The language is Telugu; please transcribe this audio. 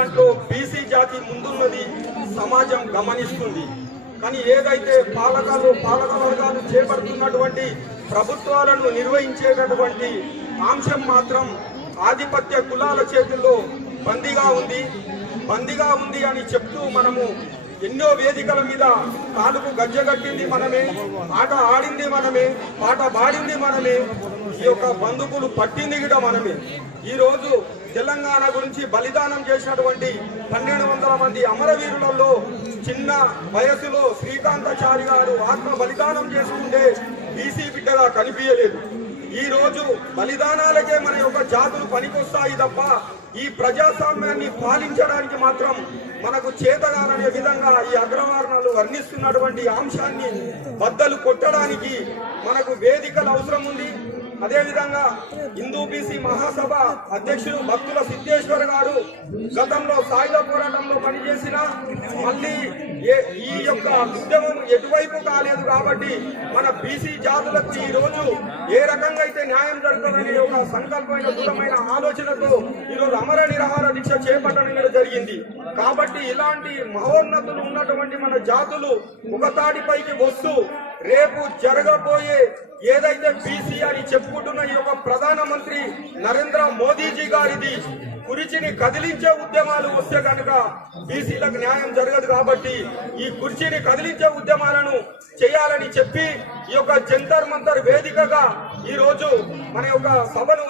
దాంట్లో బీసీ జాతి ముందున్నది సమాజం గమనిస్తుంది. కానీ ఏదైతే పాలక వర్గాలు చేపడుతున్నటువంటి ప్రభుత్వాలను నిర్వహించేటటువంటి అంశం మాత్రం ఆధిపత్య కులాల చేతుల్లో బందీగా ఉంది అని చెప్తూ మనము ఎన్నో వేదికల మీద కాలుకు గజ్జగట్టింది మనమే, ఆట ఆడింది మనమే, పాట పాడింది మనమే, ఈ యొక్క బంధుకులు పట్టింది కూడా మనమే. ఈ రోజు తెలంగాణ గురించి బలిదానం చేసినటువంటి 1200 మంది అమరవీరులలో చిన్న వయసులో శ్రీకాంతాచారి గారు ఆత్మ బలిదానం చేసుకుంటే బీసీ బిడ్డగా కనిపించలేదు. ఈ రోజు బలిదానాలకే మన యొక్క జాతులు పనికొస్తాయి తప్ప ఈ ప్రజాస్వామ్యాన్ని పాలించడానికి మాత్రం మనకు చేతగాననే విధంగా ఈ అగ్రవర్ణాలు వర్ణిస్తున్నటువంటి అంశాన్ని బద్దలు కొట్టడానికి మనకు వేదికలు అవసరం ఉంది. అదేవిధంగా హిందూ బీసీ మహాసభ అధ్యక్షుడు భక్తుల సిద్ధేశ్వర్ గారు గతంలో సాయుధ పోరాటంలో పనిచేసిన మళ్ళీ ఈ యొక్క ఉద్యమం ఎటువైపు కాలేదు కాబట్టి మన బీసీ జాతులకు ఈ రోజు ఏ రకంగా అయితే న్యాయం జరుగుతుందనే ఒక సంకల్పమైన దృఢమైన ఆలోచనతో ఈరోజు అమర నిరాహార దీక్ష చేపట్టడం జరిగింది. కాబట్టి ఇలాంటి మహోన్నతులు ఉన్నటువంటి మన జాతులు ఒక తాడిపైకి వస్తూ రేపు జరగబోయే ఏదైతే బీసీ అని చెప్పుకుంటున్న ఈ యొక్క ప్రధానమంత్రి నరేంద్ర మోదీజీ గారిది కుర్చీని కదిలించే ఉద్యమాలు వస్తే కనుక బీసీలకు న్యాయం జరగదు. కాబట్టి ఈ కుర్చీని కదిలించే ఉద్యమాలను చేయాలని చెప్పి ఈ యొక్క జంతర్ మంతర్ వేదికగా ఈ రోజు మన యొక్క సభను